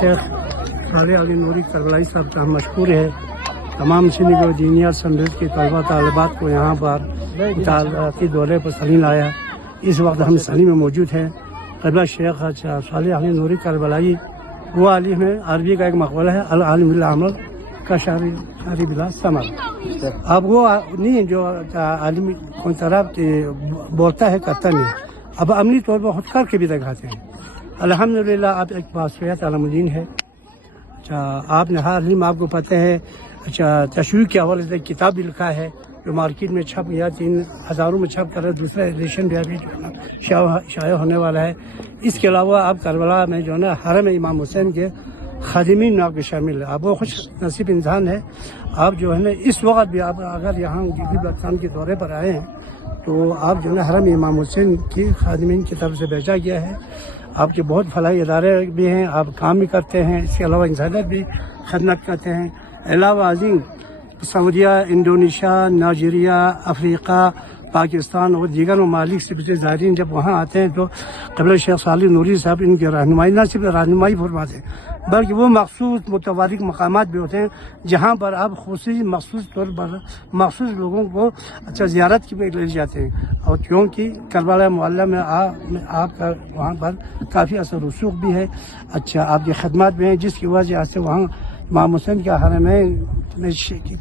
شیخ صالح علی نوری کربلائی صاحب کا ہم مشکور ہے تمام سندھ کو دینیا سندھ کے طلبہ طالبات کو یہاں پر مطالعاتی دورے پر سلیم لایا. اس وقت ہم سلیم میں موجود ہیں. قبلہ شیخ صالح علی نوری کربلائی وہ عالم ہے. عربی کا ایک مقولہ ہے العالم بالعمل کا شاری بلا ثمر. اب وہ نہیں جو عالم کوئی طرح بولتا ہے کرتا نہیں, اب عملی طور پر خود کر کے بھی دکھاتے ہیں. الحمدللہ آپ ایک باصفیت علم الدین ہے. اچھا آپ نے ہر علم آپ کو پتہ ہے. اچھا تشریح کے حوالے سے کتاب بھی لکھا ہے جو مارکیٹ میں چھپ یا 3000 میں چھپ کر دوسرا ایڈیشن بھی ابھی شائع ہونے والا ہے. اس کے علاوہ آپ کربلا میں جو ہے نا حرم امام حسین کے خادمین میں آپ کے شامل ہے. آپ وہ خوش نصیب انسان ہے. آپ جو ہے نا اس وقت بھی آپ اگر یہاں جدید بلوچستان کے دورے پر آئے ہیں تو آپ جو ہے نا حرم امام حسین کی خادمین کی طرف سے بھیجا گیا ہے. آپ کے بہت فلاحی ادارے بھی ہیں, آپ کام بھی کرتے ہیں, اس کے علاوہ انسانیت بھی خدمت کرتے ہیں. علاوہ عظیم سعودیہ, انڈونیشیا, نائجیریا, افریقہ, پاکستان اور دیگر ممالک سے بھی زائرین جب وہاں آتے ہیں تو قبلہ شیخ صالح نوری صاحب ان کی رہنمائی نہ صرف رہنمائی فرماتے ہیں بلکہ وہ مخصوص متوارک مقامات بھی ہوتے ہیں جہاں پر آپ خصوصی مخصوص طور پر مخصوص لوگوں کو اچھا زیارت کی لے جاتے ہیں. اور کیونکہ کربلا معلیٰ میں آپ کا وہاں پر کافی اثر رسوخ بھی ہے. اچھا آپ کی خدمات بھی ہیں جس کی وجہ سے وہاں امام حسین کے حرمین میں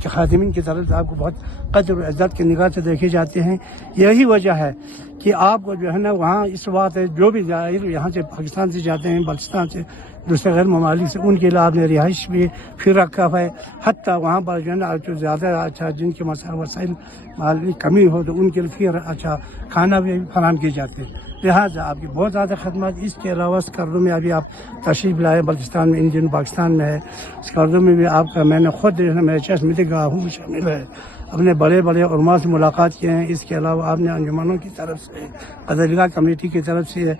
خادمین کی طرف سے آپ کو بہت قدر و عزت کی نگاہ سے دیکھے جاتے ہیں. یہی وجہ ہے کہ آپ کو جو ہے نا وہاں اس وقت جو بھی زائر یہاں سے پاکستان سے جاتے ہیں, بلوچستان سے, دوسرے غیر ممالک سے, ان کے لیے آپ نے رہائش بھی پھر رکھا ہے. حتیٰ وہاں پر جو ہے نا جو زیادہ اچھا جن کے وسائل مالی کمی ہو تو ان کے لیے پھر اچھا کھانا بھی فراہم کیے جاتے ہیں. لہٰذا آپ کی بہت زیادہ خدمات. اس کے علاوہ اسکردو میں ابھی آپ تشریف لائے بلوچستان میں, انڈین پاکستان میں ہے. اسکردو میں بھی آپ کا میں نے خود میرے چشم دیکھا ہوں شامل ہے. اپنے بڑے بڑے علماء سے ملاقات کیے ہیں. اس کے علاوہ آپ نے انجمنوں کی طرف سے, قدرگاہ کمیٹی کی طرف سے,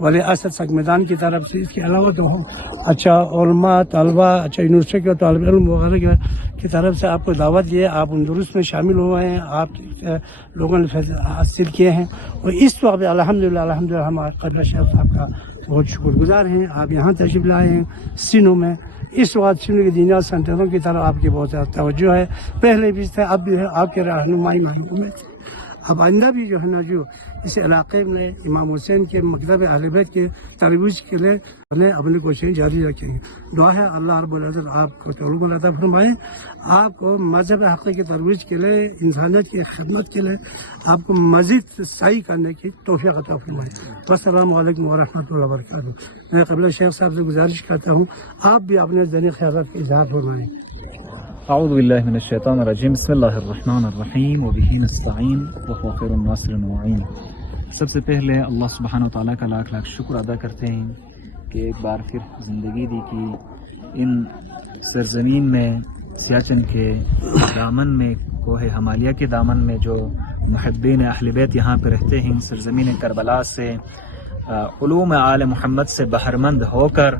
ولی اسد سنگ میدان کی طرف سے, اس کے علاوہ تو اچھا علماء طلبہ اچھا یونیورسٹی کے طالب علم وغیرہ کی طرف سے آپ کو دعوت دی ہے. آپ ان دروس میں شامل ہوئے ہیں, آپ لوگوں نے حاصل کیے ہیں. اور اس وقت الحمدللہ ہم قبلہ شیخ صاحب کا بہت شکر گزار ہیں. آپ یہاں تشریف لائے ہیں سینو میں. اس وقت سندھ کی دینیا سنٹروں کی طرف آپ کی بہت زیادہ توجہ ہے. پہلے بھی تھے, اب بھی ہے. آپ کے رہنمائی معلوم میں تھے. اب آئندہ بھی جو ہے نا جو اس علاقے میں امام حسین کے مکتب اہل بیت کے ترویج کے لیے اپنی کوششیں جاری رکھیں گے. دعا ہے اللہ رب العزت آپ کو طول عطا فرمائے, آپ کو مذہب حق کی ترویج کے لیے, انسانیت کی خدمت کے لیے آپ کو مزید سعی کرنے کی توفیق عطا فرمائے. السلام علیکم ورحمۃ اللہ وبرکاتہ. میں قبلہ شیخ صاحب سے گزارش کرتا ہوں آپ بھی اپنے ذہنی خیالات کا اظہار فرمائیں. اعوذ باللہ من الشیطان الرجیم. بسم اللہ الرحمن الرحیم وبہ نستعین وہو خیر الناصر المعین. سب سے پہلے اللہ سبحانہ وتعالیٰ کا لاکھ لاکھ شکر ادا کرتے ہیں کہ ایک بار پھر زندگی دی کہ ان سرزمین میں سیاچن کے دامن میں, کوہ ہمالیہ کے دامن میں جو محبین اہل بیت یہاں پہ رہتے ہیں, سرزمین کربلا سے علوم آل محمد سے بہرمند ہو کر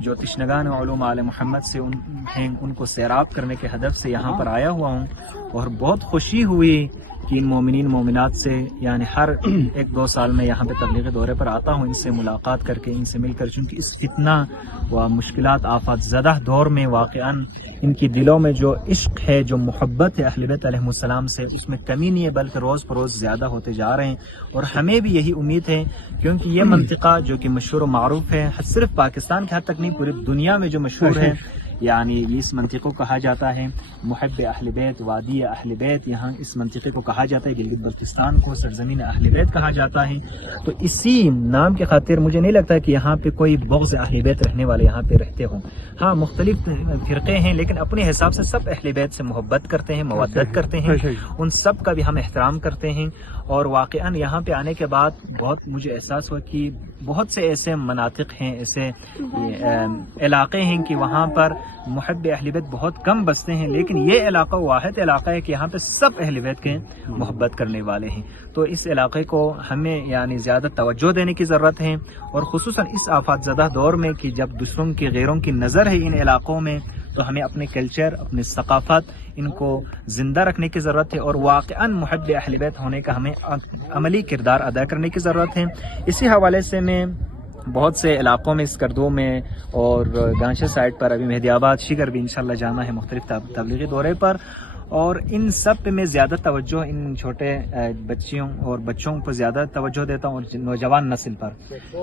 جو تشنگان علوم آل محمد سے ان کو سیراب کرنے کے ہدف سے یہاں پر آیا ہوا ہوں. اور بہت خوشی ہوئی کہ ان مومنین مومنات سے یعنی ہر 1-2 سال میں یہاں پہ تبلیغی دورے پر آتا ہوں، ان سے ملاقات کر کے، ان سے مل کر، چونکہ اس فتنہ و مشکلات آفات زدہ دور میں واقعاً ان کی دلوں میں جو عشق ہے، جو محبت ہے اہل بیت علیہ السلام سے، اس میں کمی نہیں ہے، بلکہ روز بروز زیادہ ہوتے جا رہے ہیں. اور ہمیں بھی یہی امید ہے، کیونکہ یہ منطقہ جو کہ مشہور و معروف ہے، صرف پاکستان کے حد تک نہیں، پوری دنیا میں جو مشہور ہے، یعنی اس منطقے کو کہا جاتا ہے محب اہل بیت، وادی اہل بیت. یہاں اس منطقے کو کہا جاتا ہے گلگت بلتستان کو سرزمین اہل بیت کہا جاتا ہے. تو اسی نام کی خاطر مجھے نہیں لگتا کہ یہاں پہ کوئی بغض اہل بیت رہنے والے یہاں پہ رہتے ہوں. ہاں مختلف فرقے ہیں، لیکن اپنے حساب سے سب اہل بیت سے محبت کرتے ہیں، مودت کرتے ہیں، ان سب کا بھی ہم احترام کرتے ہیں. اور واقعاً یہاں پہ آنے کے بعد بہت مجھے احساس ہوا کہ بہت سے ایسے مناطق ہیں، ایسے علاقے ہیں کہ وہاں پر محب اہل بیت بہت کم بستے ہیں، لیکن یہ علاقہ واحد علاقہ ہے کہ یہاں پہ سب اہل بیت کے محبت کرنے والے ہیں. تو اس علاقے کو ہمیں یعنی زیادہ توجہ دینے کی ضرورت ہے، اور خصوصاً اس آفات زدہ دور میں کہ جب دوسروں کی غیروں کی نظر ہے ان علاقوں میں، تو ہمیں اپنے کلچر، اپنی ثقافت، ان کو زندہ رکھنے کی ضرورت ہے، اور واقعاً محب اہل بیت ہونے کا ہمیں عملی کردار ادا کرنے کی ضرورت ہے. اسی حوالے سے میں بہت سے علاقوں میں، اسکردو میں اور گانشہ سائڈ پر، ابھی مہدی آباد، شگر بھی انشاءاللہ جانا ہے مختلف تبلیغی دورے پر، اور ان سب پہ میں زیادہ توجہ ان چھوٹے بچیوں اور بچوں پر زیادہ توجہ دیتا ہوں، اور نوجوان نسل پر،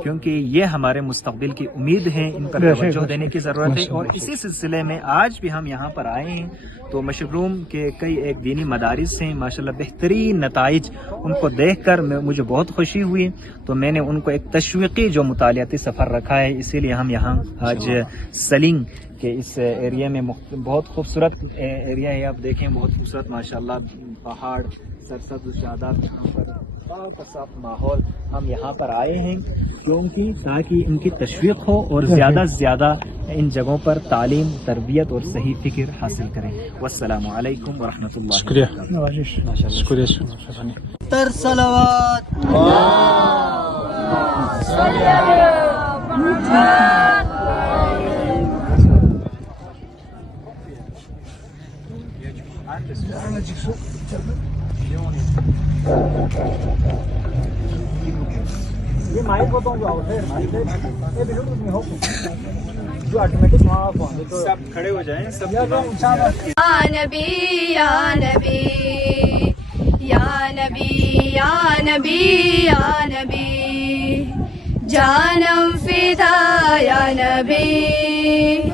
کیونکہ یہ ہمارے مستقبل کی امید ہے، ان پر توجہ دینے کی ضرورت ہے. اور اسی سلسلے میں آج بھی ہم یہاں پر آئے ہیں تو مشروم کے کئی ایک دینی مدارس ہیں ماشاءاللہ، بہترین نتائج ان کو دیکھ کر مجھے بہت خوشی ہوئی. تو میں نے ان کو ایک تشویقی جو مطالعاتی سفر رکھا ہے، اسی لیے ہم یہاں آج سلنگ کہ اس ایریا میں بہت خوبصورت ایریا ہے، آپ دیکھیں بہت خوبصورت ماشاءاللہ پہاڑ، سرسبز شاداب، یہاں پر صاف صاف ماحول. ہم یہاں پر آئے ہیں کیونکہ تاکہ ان کی تشویق ہو اور زیادہ سے زیادہ ان جگہوں پر تعلیم، تربیت اور صحیح فکر حاصل کریں. والسلام علیکم ورحمۃ اللہ. شکریہ. تر صلوات یہ مائک ہوتا ہوں جو آٹومیٹک سب کھڑے ہو جائیں، سب یا نبی یا نبی یا نبی یا نبی یا نبی جانم فدا یا نبی.